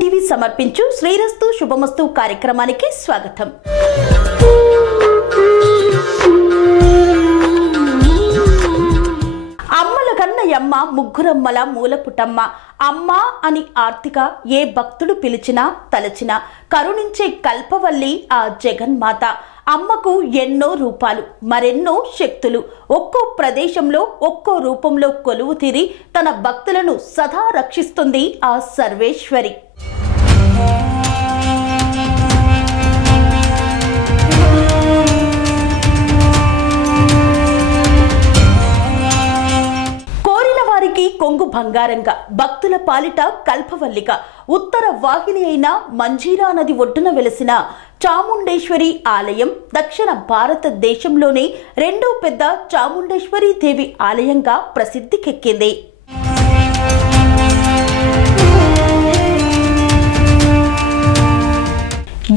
TV సమర్పించు శ్రీరస్తు శుభమస్తు కార్యక్రమానికి స్వాగతం. అమ్మల కన్నయమ్మ ముగ్గురమ్మల మూలపుటమ్మ అమ్మ అని ఆర్తిగా ఏ భక్తుడు పిలిచినా తలచినా కరుణించే కల్పవల్లి ఆ జగన్మాత. అమ్మకు ఎన్నో రూపాలు, మరెన్నో శక్తులు. ఒక్కో ప్రదేశంలో ఒక్కో రూపంలో కొలువు తీరి తన భక్తులను సదా రక్షిస్తుంది ఆ సర్వేశ్వరి. కొంగు బంగారంగా, భక్తుల పాలిట కల్పవల్లిగా, ఉత్తర వాహిని అయిన మంజీరా నది ఒడ్డున వెలసిన చాముండేశ్వరి ఆలయం దక్షిణ భారతదేశంలోనే రెండో పెద్ద చాముండేశ్వరి దేవి ఆలయంగా ప్రసిద్ధికెక్కింది.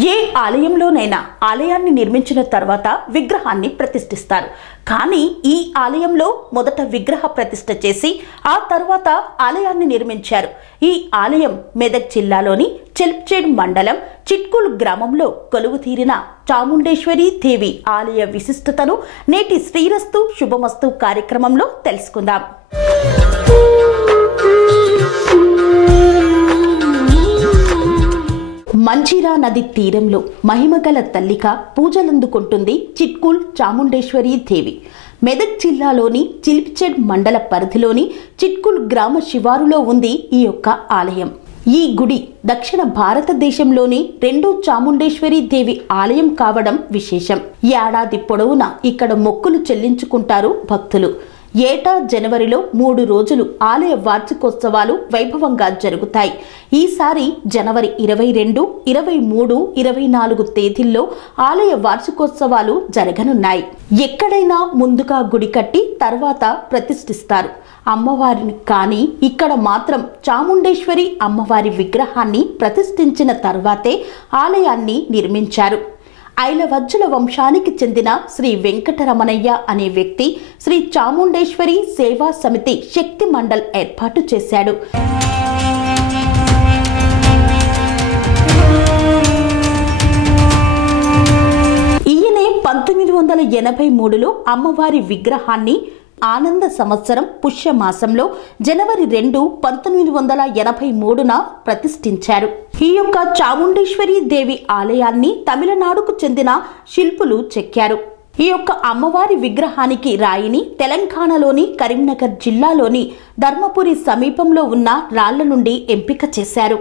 ఏ ఆలయంలోనైనా ఆలయాన్ని నిర్మించిన తర్వాత విగ్రహాన్ని ప్రతిష్ఠిస్తారు. కానీ ఈ ఆలయంలో మొదట విగ్రహ ప్రతిష్ఠ చేసి ఆ తర్వాత ఆలయాన్ని నిర్మించారు. ఈ ఆలయం మెదక్ జిల్లాలోని చెల్ప్చేడ్ మండలం చిట్కూల్ గ్రామంలో కొలువు తీరిన చాముండేశ్వరి దేవి ఆలయ విశిష్టతను నేటి శ్రీరస్తు శుభమస్తు కార్యక్రమంలో తెలుసుకుందాం. మంజీరా నది తీరంలో మహిమగల తల్లిగా పూజలందుకుంటుంది చిట్కూల్ చాముండేశ్వరి దేవి. మెదక్ జిల్లాలోని చిల్పిచెడ్ మండల పరిధిలోని చిట్కూల్ గ్రామ శివారులో ఉంది ఈ యొక్క ఆలయం. ఈ గుడి దక్షిణ భారతదేశంలోని రెండో చాముండేశ్వరి దేవి ఆలయం కావడం విశేషం. ఏడాది పొడవునా ఇక్కడ మొక్కులు చెల్లించుకుంటారు భక్తులు. ఏటా జనవరిలో 3 రోజులు ఆలయ వార్షికోత్సవాలు వైభవంగా జరుగుతాయి. ఈసారి జనవరి 22, 23, 24 తేదీల్లో ఆలయ వార్షికోత్సవాలు జరగనున్నాయి. ఎక్కడైనా ముందుగా గుడి కట్టి తర్వాత ప్రతిష్ఠిస్తారు అమ్మవారిని. కానీ ఇక్కడ మాత్రం చాముండేశ్వరి అమ్మవారి విగ్రహాన్ని ప్రతిష్ఠించిన తర్వాతే ఆలయాన్ని నిర్మించారు. ఐలవజ్జుల వంశానికి చెందిన శ్రీ వెంకటరమణయ్య అనే వ్యక్తి శ్రీ చాముండేశ్వరి సేవా సమితి శక్తి మండల్ ఏర్పాటు చేశాడు. ఈయనే 1983లో అమ్మవారి విగ్రహాన్ని ఆనంద సంవత్సరం పుష్యమాసంలో జనవరి 2, 1983న ప్రతిష్ఠించారు. ఈ యొక్క చాముండేశ్వరి దేవి ఆలయాన్ని తమిళనాడుకు చెందిన శిల్పులు చెక్కారు. ఈ యొక్క అమ్మవారి విగ్రహానికి రాయిని తెలంగాణలోని కరీంనగర్ జిల్లాలోని ధర్మపురి సమీపంలో ఉన్న రాళ్ల నుండి ఎంపిక చేశారు.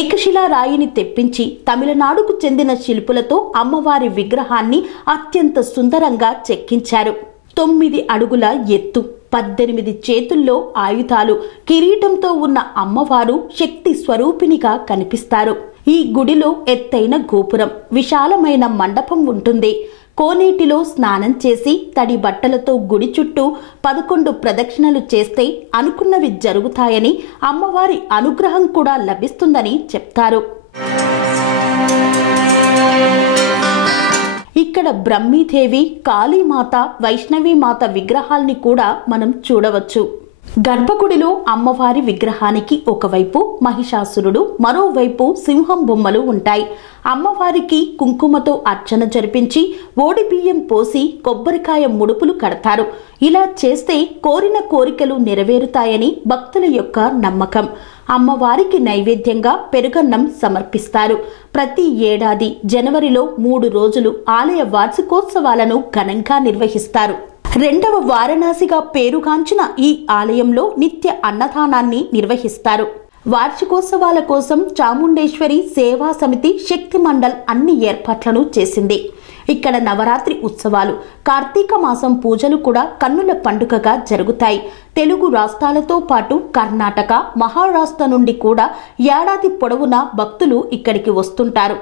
ఏకశిలా రాయిని తెప్పించి తమిళనాడుకు చెందిన శిల్పులతో అమ్మవారి విగ్రహాన్ని అత్యంత సుందరంగా చెక్కించారు. 9 అడుగుల ఎత్తు, 18 చేతుల్లో ఆయుధాలు, కిరీటంతో ఉన్న అమ్మవారు శక్తి స్వరూపిణిగా కనిపిస్తారు. ఈ గుడిలో ఎత్తైన గోపురం, విశాలమైన మండపం ఉంటుంది. కోనేటిలో స్నానం చేసి తడి బట్టలతో గుడి చుట్టూ 11 ప్రదక్షిణలు చేస్తే అనుకున్నవి జరుగుతాయని, అమ్మవారి అనుగ్రహం కూడా లభిస్తుందని చెప్తారు. ఇక్కడ బ్రహ్మీదేవి, కాళీమాత, వైష్ణవీమాత విగ్రహాల్ని కూడా మనం చూడవచ్చు. గర్భగుడిలో అమ్మవారి విగ్రహానికి ఒకవైపు మహిషాసురుడు, మరోవైపు సింహం బొమ్మలు ఉంటాయి. అమ్మవారికి కుంకుమతో అర్చన జరిపించి ఓడి బియ్యం పోసి కొబ్బరికాయ ముడుపులు కడతారు. ఇలా చేస్తే కోరిన కోరికలు నెరవేరుతాయని భక్తుల యొక్క నమ్మకం. అమ్మవారికి నైవేద్యంగా పెరుగన్నం సమర్పిస్తారు. ప్రతి ఏడాది జనవరిలో 3 రోజులు ఆలయ వార్షికోత్సవాలను ఘనంగా నిర్వహిస్తారు. 2వ వారణాసిగా పేరుగాంచిన ఈ ఆలయంలో నిత్య అన్నదానాన్ని నిర్వహిస్తారు. వార్షికోత్సవాల కోసం చాముండేశ్వరి సేవా సమితి శక్తి మండల్ అన్ని ఏర్పాట్లను చేసింది. ఇక్కడ నవరాత్రి ఉత్సవాలు, కార్తీక మాసం పూజలు కూడా కన్నుల పండుగగా జరుగుతాయి. తెలుగు రాష్ట్రాలతో పాటు కర్ణాటక, మహారాష్ట్ర నుండి కూడా ఏడాది పొడవునా భక్తులు ఇక్కడికి వస్తుంటారు.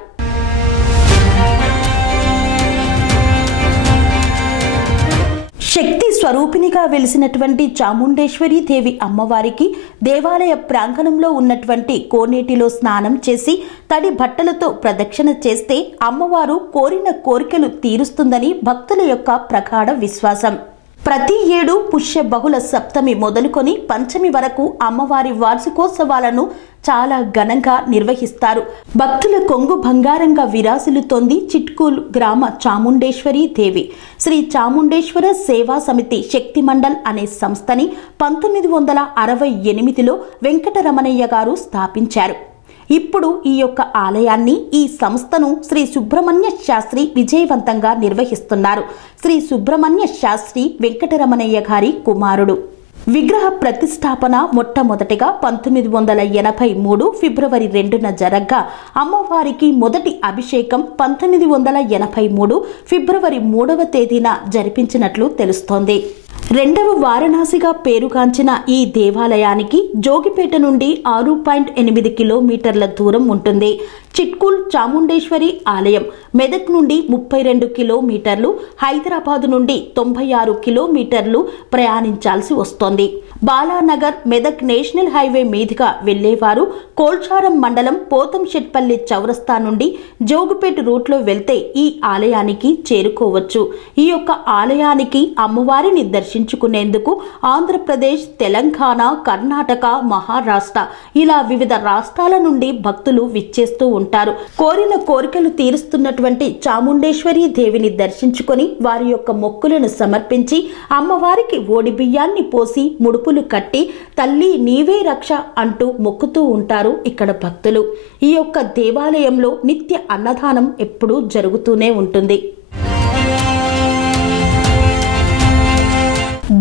శక్తి స్వరూపిణిగా వెలిసినటువంటి చాముండేశ్వరి దేవి అమ్మవారికి దేవాలయ ప్రాంగణంలో ఉన్నటువంటి కోనేటిలో స్నానం చేసి తడి బట్టలతో ప్రదక్షిణ చేస్తే అమ్మవారు కోరిన కోరికలు తీరుస్తుందని భక్తుల యొక్క ప్రగాఢ విశ్వాసం. ప్రతి ఏడు పుష్య బహుళ సప్తమి మొదలుకొని పంచమి వరకు అమ్మవారి వార్షికోత్సవాలను చాలా ఘనంగా నిర్వహిస్తారు. భక్తుల కొంగు బంగారంగా విరాసిల్లుతోంది చిట్కూల్ గ్రామ చాముండేశ్వరి దేవి. శ్రీ చాముండేశ్వర సేవా సమితి శక్తి మండల్ అనే సంస్థని 1968లో వెంకటరమణయ్య గారు స్థాపించారు. ఇప్పుడు ఈ యొక్క ఆలయాన్ని, ఈ సంస్థను శ్రీ సుబ్రహ్మణ్య శాస్త్రి విజయవంతంగా నిర్వహిస్తున్నారు. శ్రీ సుబ్రహ్మణ్య శాస్త్రి వెంకటరమణయ్య గారి కుమారుడు. విగ్రహ ప్రతిష్టాపన మొట్టమొదటిగా 1983 ఫిబ్రవరి 2న జరగ్గా అమ్మవారికి మొదటి అభిషేకం 1983 ఫిబ్రవరి 3వ తేదీన జరిపించినట్లు తెలుస్తోంది. రెండవ వారణాసిగా పేరుగాంచిన ఈ దేవాలయానికి జోగిపేట నుండి 6.8 కిలోమీటర్ల దూరం ఉంటుంది. చిట్కూల్ చాముండేశ్వరి ఆలయం మెదక్ నుండి 32 కిలోమీటర్లు, హైదరాబాద్ నుండి 96 కిలోమీటర్లు ప్రయాణించాల్సి వస్తోంది. బాలానగర్ మెదక్ నేషనల్ హైవే మీదుగా వెళ్లేవారు కోల్చారం మండలం పోతంశెట్పల్లి చౌరస్తా నుండి జోగిపేట రూట్లో వెళ్తే ఈ ఆలయానికి చేరుకోవచ్చు. ఈ యొక్క ఆలయానికి అమ్మవారిని దర్శించుకునేందుకు ఆంధ్రప్రదేశ్, తెలంగాణ, కర్ణాటక, మహారాష్ట్ర ఇలా వివిధ రాష్ట్రాల నుండి భక్తులు విచ్చేస్తూ ఉంటారు. కోరిన కోరికలు తీరుస్తున్నటువంటి చాముండేశ్వరి దేవిని దర్శించుకొని వారి యొక్క మొక్కులను సమర్పించి అమ్మవారికి ఓడి బియ్యాన్ని పోసి ముడుపులు కట్టి తల్లి నీవే రక్ష అంటూ మొక్కుతూ ఉంటారు ఇక్కడ భక్తులు. ఈ యొక్క దేవాలయంలో నిత్య అన్నదానం ఎప్పుడూ జరుగుతూనే ఉంటుంది.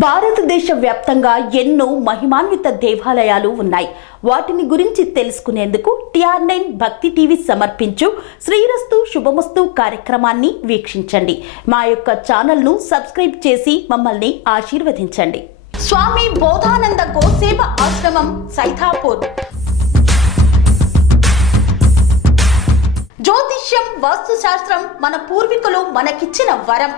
భారతదేశ వ్యాప్తంగా ఎన్నో మహిమాన్విత దేవాలయాలు ఉన్నాయి. వాటిని గురించి తెలుసుకునేందుకు TR9 భక్తి టీవీ సమర్పించు శ్రీరస్తు శుభమస్తు కార్యక్రమాన్ని వీక్షించండి. మా యొక్క ఛానల్ను సబ్స్క్రైబ్ చేసి మమ్మల్ని ఆశీర్వదించండి. స్వామి బోధానంద గోసేవ ఆశ్రమం, సైథాపూర్. జ్యోతిష్యం, వాస్తుశాస్త్రం మన పూర్వీకులు మనకిచ్చిన వరం.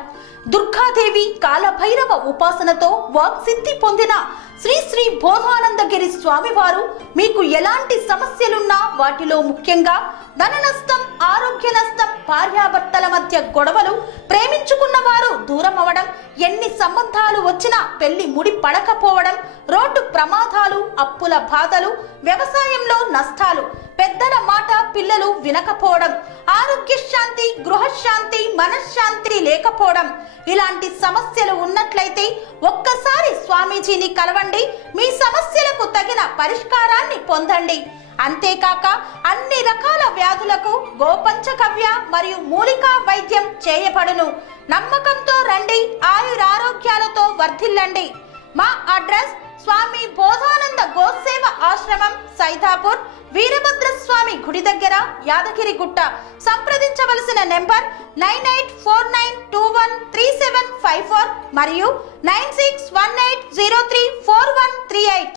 దుర్గాదేవి, కాలభైరవ ఉపాసనతో వాక్సిద్ధి పొందిన శ్రీ శ్రీ బోధానందగిరి స్వామివారు మీకు ఎలాంటి సమస్యలున్నా, వాటిలో ముఖ్యంగా ధన నష్టం, ఆరోగ్య నష్టం, భార్యాభర్తల మధ్య గొడవలు, ప్రేమించుకున్న వారు దూరం అవడం, ఎన్ని సంబంధాలు వచ్చినా పెళ్లి ముడి పడకపోవడం, రోడ్డు ప్రమాదాలు, అప్పుల బాధలు, వ్యవసాయంలో నష్టాలు, పెద్దల మాట పిల్లలు వినకపోవడం, ఆరోగ్య శాంతి, గృహశాంతి, మనశ్శాంతి లేకపోవడం, ఇలాంటి సమస్యలు ఉన్నట్లయితే ఒక్కసారి స్వామీజీని కలవండి. మీ సమస్యలకు తగిన పరిష్కారాన్ని పొందండి. అంతేకాక అన్ని రకాల వ్యాధులకు గోపంచకవ్య మరియు మూలికా వైద్యం చేయబడును. నమ్మకంతో రండి, ఆయురారోగ్యాలతో వర్ధిల్లండి. మా అడ్రస్ స్వామి బోధానంద గోసేవ ఆశ్రమం, సైథాపూర్, వీరభద్రస్వామి గుడి దగ్గర, యాదగిరిగుట్ట. సంప్రదించవలసిన నెంబర్ 9849213754 మరియు 9618034138.